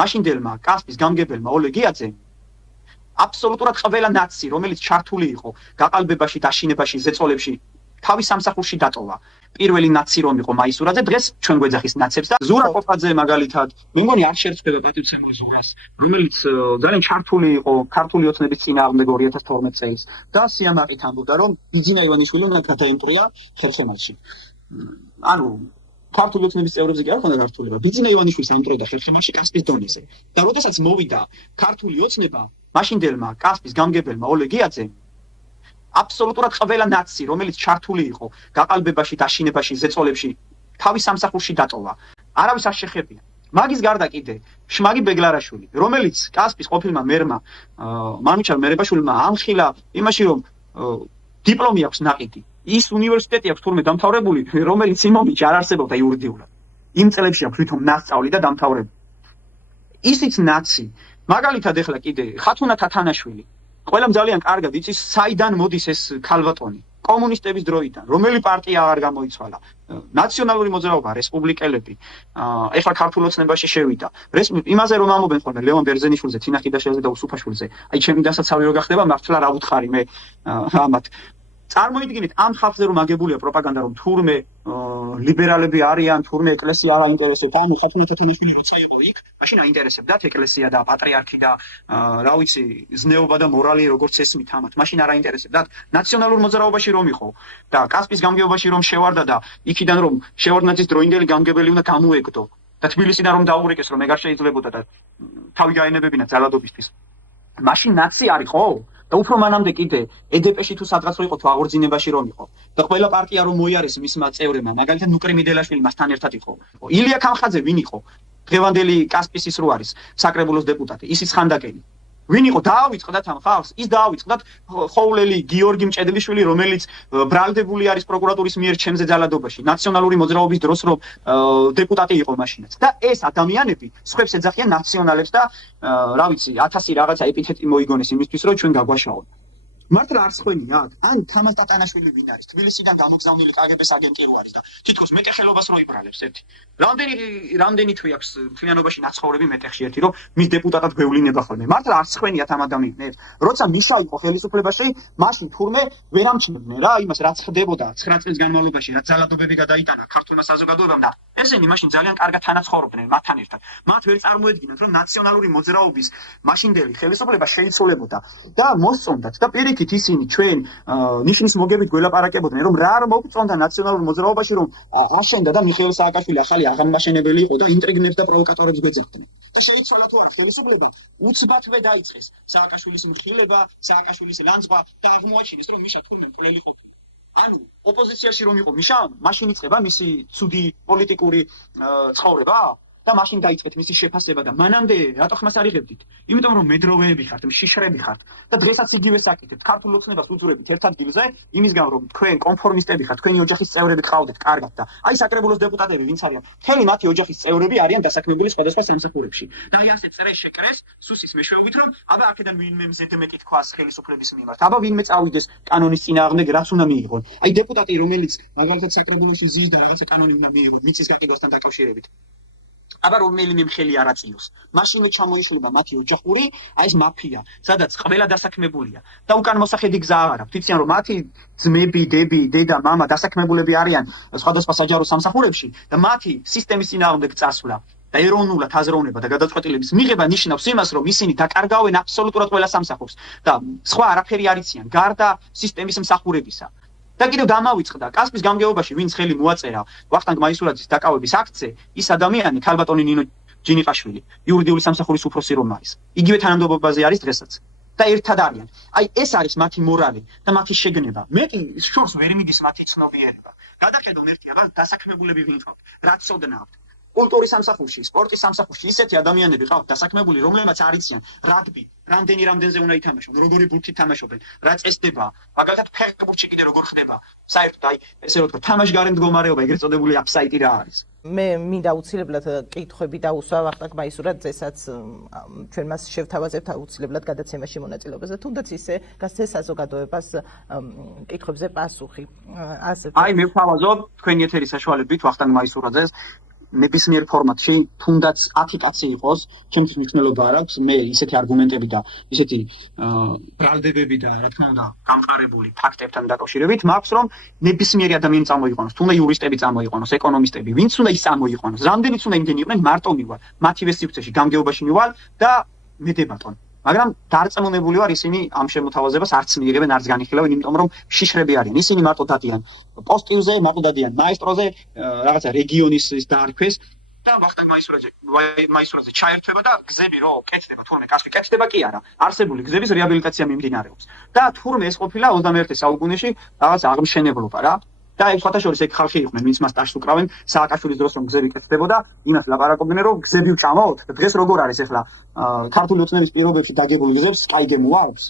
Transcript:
მაშინდელმა კასპის გამგებელმა ოლეგ გიაძემ აბსოლუტურად ყველა ნაცი, რომელიც ჩართული იყო გაყალბებაში, დაშინებაში, ზეწოლებში, თავის სამსახურში დატოვა. პირველი ნაცი რომ იყო მაისურაძე, დღეს ჩვენ გვეძახის ნაცებს და ზურა ყოფაძე მაგალითად, მე მგონი არ შეერწყდება პატივცემულ ზურას, რომელიც ძალიან ჩართული იყო ქართული ოცნების წინააღმდეგ 2012 წელს და სიამაყით ამბობდა, რომ ბიძინა ივანიშვილი უნდა გადაემტრია ხერხემალში. ანუ ქართული ოცნების წევრებზე კი არ ხონდა გართულება. ბიძინა ივანიშვილს აიმტროდა ხერხემალში კასპის დონეზე. და როდესაც მოვიდა ქართული ოცნება, მაშინდელმა კასპის გამგებელმა ოლეგ გიაძემ აბსოლუტურად ყველა ნაცი, რომელიც ჩართული იყო გაყალბებაში, დაშინებაში, ზეწოლებში, თავის სამსახურში დატოვა. არავის არ შეხებია. მაგის გარდა კიდე შმაგი ბეგლარაშვილი, რომელიც კასპის ყოფილმა მერმა მანუჩარ მერებაშვილმა ამხილა იმაში, რომ დიპლომი აქვს ნაყიდი. ის უნივერსიტეტი აქვს თურმე დამთავრებული, რომელიც იმ მომენტში არ არსებობდა იურიდიულად. იმ წლებში აქვს თვითონ ნასწავლი და დამთავრებული. ისიც ნაცი. მაგალითად ეხლა კიდე ხათუნა თათანაშვილი ყველამ ძალიან კარგად იცის, საიდან მოდის ეს ქალბატონი. კომუნისტების დროიდან, რომელი პარტია არ გამოიცვალა. ნაციონალური მოძრაობა, რესპუბლიკელები, ეხლა ქართულ ოცნებაში შევიდა. იმაზე რომ ამობენ ხოლმე ლევონ ბერძენიშვილზე, თინა ხიდაშვილზე და უსუფაშვილზე. აი ჩემი დასაცავი რო გახდება, მართლა რა უთხარი მე ამათ. წარმოიდგინეთ ამ ხალხზე რომ აგებულია პროპაგანდა, რომ თურმე ლიბერალები არიან, თურმე ეკლესია არ აინტერესებთ. ანუ ხათუნა თათანაშვილი როცა იყო იქ, მაშინ აინტერესებდათ ეკლესია და პატრიარქი და რა ვიცი, ზნეობა და მორალი როგორც ესმით ამათ. მაშინ არ აინტერესებდათ. ნაციონალურ მოძრაობაში რომ იყო და კასპის გამგეობაში რომ შევარდა და იქიდან რომ შევარდნაძის დროინდელი გამგებელი უნდა გამოეგდო და თბილისიდან რომ დაურეკეს რომ ეგ არ შეიძლებოდა და თავი გაენებებინა ძალადობისთვის. მაშინ ნაცი არ იყო? და უფრო მანამდე კიდე ედეპეში თუ სადღაც რო იყო თუ აღორძინებაში რომ იყო და ყველა პარტია რომ მოიარეს მისმა წევრებმა, მაგალითად ნუკრი მიდელაშვილი მასთან ერთად იყო. ილია ქამხაძე ვინ იყო? დღევანდელი კასპისის რო არის საკრებულოს დეპუტატი, ისიც ხანდაკელი. ვინ იყო? დაავიწყდათ ამ ხალხს? ის დაავიწყდათ ხოვლელი გიორგი მჭედლიშვილი, რომელიც ბრალდებული არის პროკურატურის მიერ ჩემზე ძალადობაში, ნაციონალური მოძრაობის დროს რომ დეპუტატი იყო მაშინაც. და ეს ადამიანები სხვებს ეძახიან ნაციონალებს და რა ვიცი, 1000 რაღაცა ეპითეტი მოიგონეს იმისთვის, რომ ჩვენ გაგვაშაონ. მართლა არ სხვენია აქ? ან თამაზ ტატანაშვილი ვინ არის? თბილისიდან გამოგზავნილი კგბ-ს აგენტი რო არის და თითქოს მეტეხელობას რო იბრალებს ერთი. რამდენი თვე აქვს მთლიანობაში ნაცხოვრები მეტეხში ერთი, რომ მის დეპუტატად გვევლინება ხოლმე. მართლა არ სხვენიათ ამ ადამიანებს. როცა მიშა იყო ხელისუფლებაში, მაშინ თურმე ვერ ამჩნევდნენ რა იმას, რაც ხდებოდა 9 წლის განმავლობაში, რაც ძალადობები გადაიტანა ქართულმა საზოგადოებამ და ესენი მაშინ ძალიან კარგად თანაცხოვრობდნენ მათთან ერთად. მათ ვერ წარმოედგინათ, რომ ნაციონალური მოძრაობის მაშინდელი ხელისუფლება შეიცვლებოდა და მოსწონდათ და პირიქით ისინი ჩვენ ნიშნის მოგებით გველაპარაკებოდნენ, რომ რა არ მოგწონდა ნაციონალურ მოძრაობაში, რომ აშენდა და მიხეილ სააკაშვილი ახალი აღანმაშენებელი იყო და ინტრიგნებს და პროვოკატორებს გვეძახდნენ. და შეიცვალა თუ არა ხელისუფლება, უცბათვე დაიწყეს სააკაშვილის მხილება, სააკაშვილის ლანძღვა და აღმოაჩინეს, რომ მიშა თურმე მკვლელი ყოფილა. ანუ ოპოზიციაში რომ იყო მიშა, მაშინ იწყება მისი ცუდი პოლიტიკური ცხოვრება და მაშინ დაიწყეთ მისი შეფასება და მანამდე რატო ხმას არ იღებდით? იმიტომ რომ მედროვეები ხართ, მშიშრები ხართ და დღესაც იგივე საკითხებთ. ქართულ ოცნებას უძვრებით ერთ ადგილზე, იმის გამო რომ თქვენ კონფორმისტები ხართ, თქვენი ოჯახის წევრები გყავდეთ კარგად და აი საკრებულოს დეპუტატები ვინც არიან, მთელი მათი ოჯახის წევრები არიან დასაქმებული სხვადასხვა სამსახურებში. და აი ასე წერეს შეკრეს სუსის მეშვეობით რომ აბა აქედან ვინმე მზედმე მეკითხვას ხელისუფლების მიმართ. აბა ვინმე წავიდეს კანონის წინააღმდეგ რაც უნდა მიიღონ. აი დეპუტატი რომელიც მაგალითად საკრებულოში ზის და რაღაცა კანონი უნდა მიიღონ მიწის გაყიდვასთან დაკავშირებით. აბა რომელიმე მხელი არ აწიოს. მაშინვე ჩამოიშლება მათი ოჯახური, აი ეს მაფია, სადაც ყველა დასაქმებულია და უკან მოსახედი გზა არ აქვს. იციან რომ მათი ძმები, დები, დედა, მამა დასაქმებულები არიან სხვადასხვა საჯარო სამსახურებში და მათი სისტემის წინააღმდეგ წასვლა და ეროვნულად აზროვნება და გადაწყვეტილების მიღება ნიშნავს იმას, რომ ისინი დაკარგავენ აბსოლუტურად ყველა სამსახურს და სხვა არაფერი არ იციან გარდა სისტემის მსახურებისა. და კიდევ დამავიწყდა კასპის გამგეობაში ვინც ხელი მოაწერა ვახტანგ მაისურაძის დაკავების აქტზე, ის ადამიანი ქალბატონი ნინო ჯინიყაშვილი, იურიდიული სამსახურის უფროსი რომ არის. იგივე თანამდებობაზე არის დღესაც. და ერთად არიან. აი ეს არის მათი მორალი და მათი შეგნება. მე კი შორს ვერ მიდის მათი ცნობიერება. გადახედონ ერთი აღარ დასაქმებულები ვინ ყავთ, რა ცოდნავთ. კულტურის სამსახურში, სპორტის სამსახურში ისეთი ადამიანები ყავთ დასაქმებული, რომლებიც არ იციან რაგბი, რამდენზე უნდა ითამაშონ, როგორი ბურთით თამაშობენ, რა წესდება, მაგალითად ფეხბურთში კიდე როგორ ხდება. საერთოდ აი ესე რომ თქვა თამაშგარე მდგომარეობა, ეგრეთ წოდებული აფსაიტი რა არის. მე მინდა უცილებლად კითხვები დაუსვა ვახტანგ მაისურაძესაც ჩვენ მას შევთავაზებთ აუცილებლად გადაცემაში მონაწილეობას და თუნდაც ისე გასცე საზოგადოებას კითხვებზე პასუხი. ასე აი მე ვთავაზობ თქვენი ეთერის საშუალებით ვახტანგ მაისურაძეს ნებისმიერ ფორმატში თუნდაც 10 კაცი იყოს, ჩემთვის მნიშვნელობა არ აქვს, მე ისეთი არგუმენტები და ისეთი ბრალდებები და რა თქმა უნდა, გამყარებული ფაქტებთან დაკავშირებით მაქვს, რომ ნებისმიერი ადამიანი წამოიყვანოს, თუნდაც იურისტები წამოიყვანოს, ეკონომისტები, ვინც უნდა ის წამოიყვანოს, რამდენიც უნდა იმდენი იყვნენ, მარტო მივალ, მათივე სივრცეში გამგეობაში მივალ და მედებატონ. მაგრამ დარწმუნებული ვარ ისინი ამ შემოთავაზებას არც მიიღებენ, არც განიხილავენ, იმიტომ რომ შიშრები არიან. ისინი მარტო დადიან პოსტივზე, მარტო დადიან მაესტროზე, რაღაცა რეგიონის დაარქვეს და ვახტანგ მაისურაძე ჩაერთვება და გზები რო კეთდება, თურმე კასპი კეთდება კი არა. არსებული გზების რეაბილიტაცია მიმდინარეობს. და თურმე ეს ყოფილა 21 საუკუნეში რაღაც აღმშენებლობა რა. და ეს ფათაშორის ეგ ხალხი იყვნენ, ვინც მას ტაშს უკრავენ სააკაშვილის დროს რომ გზები კეთდებოდა, იმას ლაპარაკობდნენ რომ გზები ვჭამოთ. დღეს როგორ არის ახლა ქართული ოცნების პირობებში დაგებული გზებს სკაი გემო აქვს.